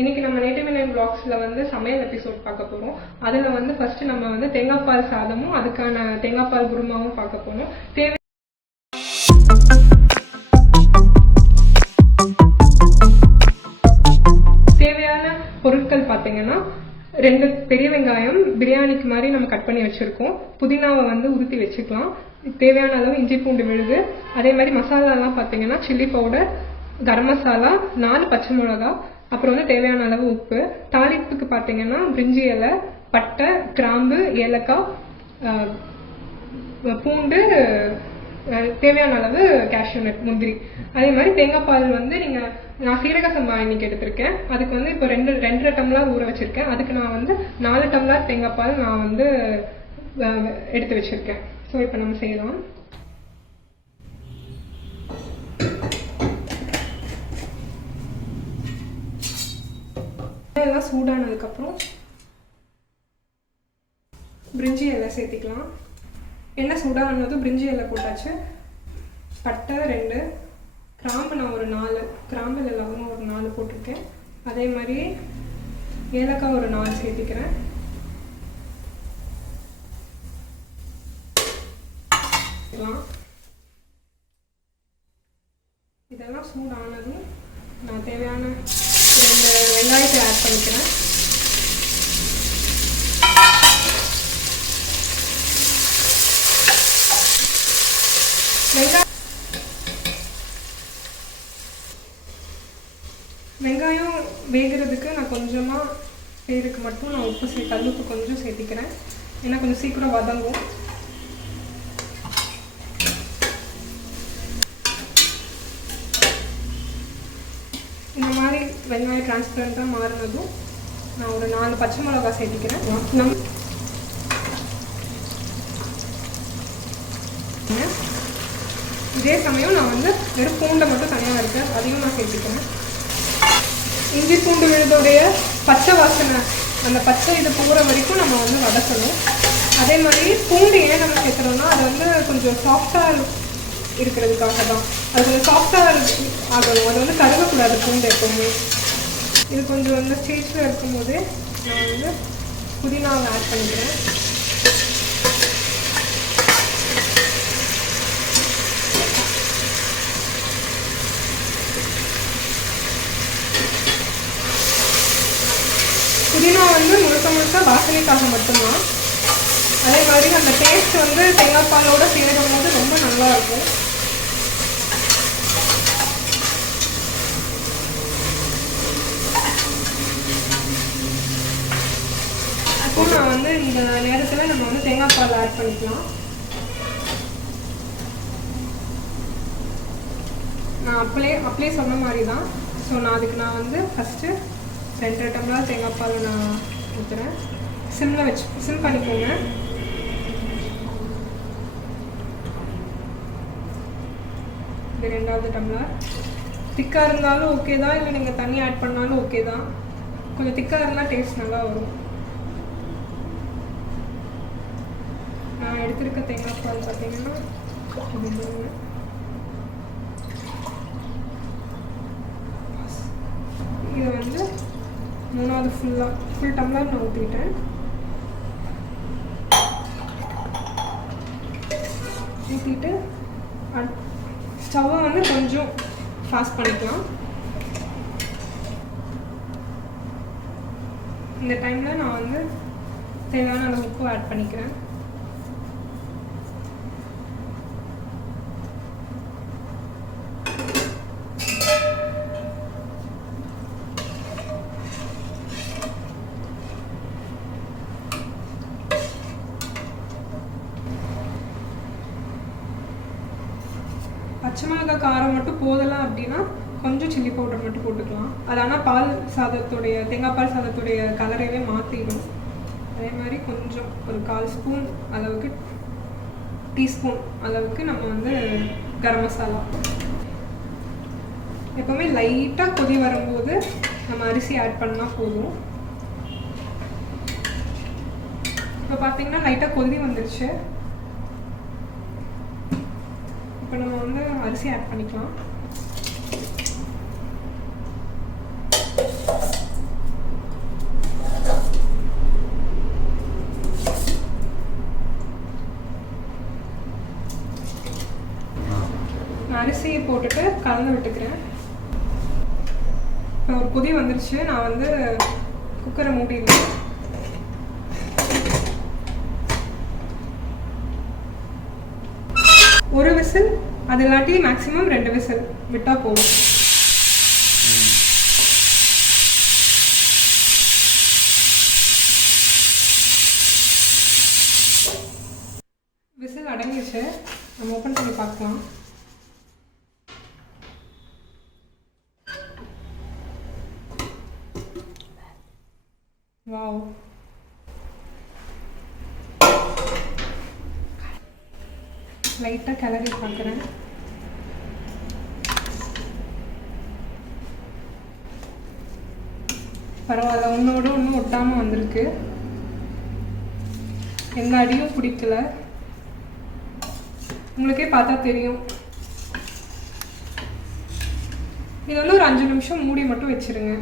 இன்னைக்கு நம்ம native Indian vlogsல வந்து சமையல் எபிசோட் பார்க்க போறோம். அதுல வந்து ஃபர்ஸ்ட் நம்ம வந்து தேங்காய் பால் சாதமும் அதுக்கான தேங்காய் பால் குருமாவும் பார்க்க போறோம். தேவையான பொருட்கள் பார்த்தீங்கன்னா 2 பெரிய வெங்காயம் பிரியாணிக்கு மாதிரி நம்ம கட் பண்ணி வச்சிருக்கோம். புதினாவை வந்து உருத்தி வச்சுக்கலாம். தேவையான அளவு இஞ்சி பூண்டு விழுது. அதே மாதிரி மசாலாலாம் பார்த்தீங்கன்னா சில்லி பவுடர், கரம் மசாலா, 4 பச்சை மிளகா, அப்புறம் வந்து தேவையான அளவு உப்பு. தாளிப்புக்கு பார்த்தீங்கன்னா பிரிஞ்சி இலை, பட்டை, கிராம்பு, ஏலக்காய், பூண்டு, தேவையான அளவு கேஷ்யூ நட், முந்திரி. அதே மாதிரி தேங்காய் பால் வந்து நான் சீரக சம்பா இன்னைக்கு எடுத்திருக்கேன். அதுக்கு வந்து இப்போ 2 டம்ளர் ஊற வச்சிருக்கேன். அதுக்கு நான் வந்து 4 டம்ளர் தேங்காய் பால் நான் வந்து எடுத்து வச்சிருக்கேன். ஸோ இப்போ நம்ம செய்யலாம். எல்லாம் சூடானதுக்கப்புறம் பிரிஞ்சி இலை சேர்த்திக்கலாம். எண்ணெய் சூடானதும் பிரிஞ்சி இலை போட்டாச்சு. பட்டை 2, கிராம்பு நான் ஒரு 4, கிராம்பு இல்லை லவங்கம் ஒரு 4 போட்டிருக்கேன். அதே மாதிரி ஏலக்காய் ஒரு 4 சேர்த்திக்கிறேன். இதெல்லாம் சூடானதும் நான் தேவையான 2 வெங்காயத்தை ஆட் பண்ணிக்கிறேன். வெங்காயம் வேகிறதுக்கு நான் கொஞ்சமாக பேருக்கு மட்டும் நான் உப்பு கல்லுப்பு கொஞ்சம் சேர்த்திக்கிறேன். ஏன்னா கொஞ்சம் சீக்கிரம் வதங்கும். இந்த மாதிரி வெங்காயம் டிரான்ஸ்பரண்ட்டாக மாறினதும் நான் ஒரு 4 பச்சை மிளகா சேர்த்திக்கிறேன். இதே சமயம் நான் வந்து வெறும் பூண்டை மட்டும் தனியாக இருக்கேன், அதையும் நான் சேர்த்திக்கிறேன். இஞ்சி பூண்டு விழுதோடைய பச்சை வாசனை, அந்த பச்சை இது போகிற வரைக்கும் நம்ம வந்து வதக்கணும். அதே மாதிரி பூண்டு ஏன் நம்ம சேர்த்துறோம்னா அது வந்து கொஞ்சம் சாஃப்டாக இருக்கிறதுக்காக தான். அது கொஞ்சம் சாஃப்டாக ஆகணும். அது வந்து கருகக்கூடாது பூண்டு எப்பவுமே. இது கொஞ்சம் இந்த ஸ்டேஜில் இருக்கும்போதே நான் வந்து புதினாவை ஆட் பண்ணிக்கிறேன். புதினா வந்து முழுக்க வாசனைக்காக மட்டும்தான். அதே மாதிரி அந்த டேஸ்ட் வந்து தேங்காய் பாலோட சேரும் போது ரொம்ப நல்லா இருக்கும். இப்போ நான் வந்து இந்த நேரத்தில் நம்ம வந்து தேங்காய் பால் ஆட் பண்ணிக்கலாம். நான் அப்படியே சொன்ன மாதிரி தான். ஸோ நான் வந்து ஃபஸ்ட்டு 2 டம்ளர் தேங்காய் பால் நான் ஊற்றுறேன். சிம் பண்ணிக்கோங்க. இது 2வது டம்ளர். திக்காக இருந்தாலும் ஓகே தான், இல்லை நீங்கள் தண்ணி ஆட் பண்ணாலும் ஓகே தான். கொஞ்சம் திக்காக இருந்தால் டேஸ்ட் நல்லா வரும். நான் எடுத்திருக்க தேங்காய் பால் பார்த்தீங்கன்னா இது வந்து 3வது ஃபுல் டம்ளர் நான் ஊற்றிட்டேன். ஊற்றிட்டு ஸ்டவ்வை வந்து கொஞ்சம் ஃபாஸ்ட் பண்ணிக்கலாம். இந்த டைமில் நான் வந்து தேவையான அளவு உப்பு ஆட் பண்ணிக்கிறேன். பச்சை மிளகாய் காரம் மட்டும் போதலாம் அப்படின்னா கொஞ்சம் சில்லி பவுடர் மட்டும் போட்டுக்கலாம். அது ஆனால் தேங்காய் பால் சாதத்துடைய கலரையே மாற்றிடும். அதே மாதிரி கொஞ்சம் ஒரு 1/4 ஸ்பூன் அளவுக்கு, டீஸ்பூன் அளவுக்கு நம்ம வந்து கரம் மசாலா. எப்போவுமே லைட்டாக கொதி வரும்போது நம்ம அரிசி ஆட் பண்ணால் போதும். இப்போ பார்த்தீங்கன்னா லைட்டாக கொதி வந்துருச்சு. இப்போ நம்ம வந்து அரிசி ஆட் பண்ணிக்கலாம். உப்பையும் போட்டுட்டு கலந்து விட்டுக்கிறேன். இப்போ ஒரு கொதி வந்துருச்சு. நான் வந்து குக்கரை மூடிடுவேன். ஒரு விசில், அது இல்லாட்டி மேக்ஸிமம் 2 விசில் விட்டால் போதும். விசில் அடங்கிடுச்சு. நம்ம ஓப்பன் பண்ணி பார்க்கலாம். வாவ், லைட்டாக கிளறி பார்க்குறேன். பரவாயில்ல, ஒன்றோடு ஒன்றும் ஒட்டாமல் வந்திருக்கு. எந்த அடியும் பிடிக்கல. உங்களுக்கே பார்த்தா தெரியும். இது வந்து ஒரு 5 நிமிஷம் மூடி மட்டும் வச்சுருங்க.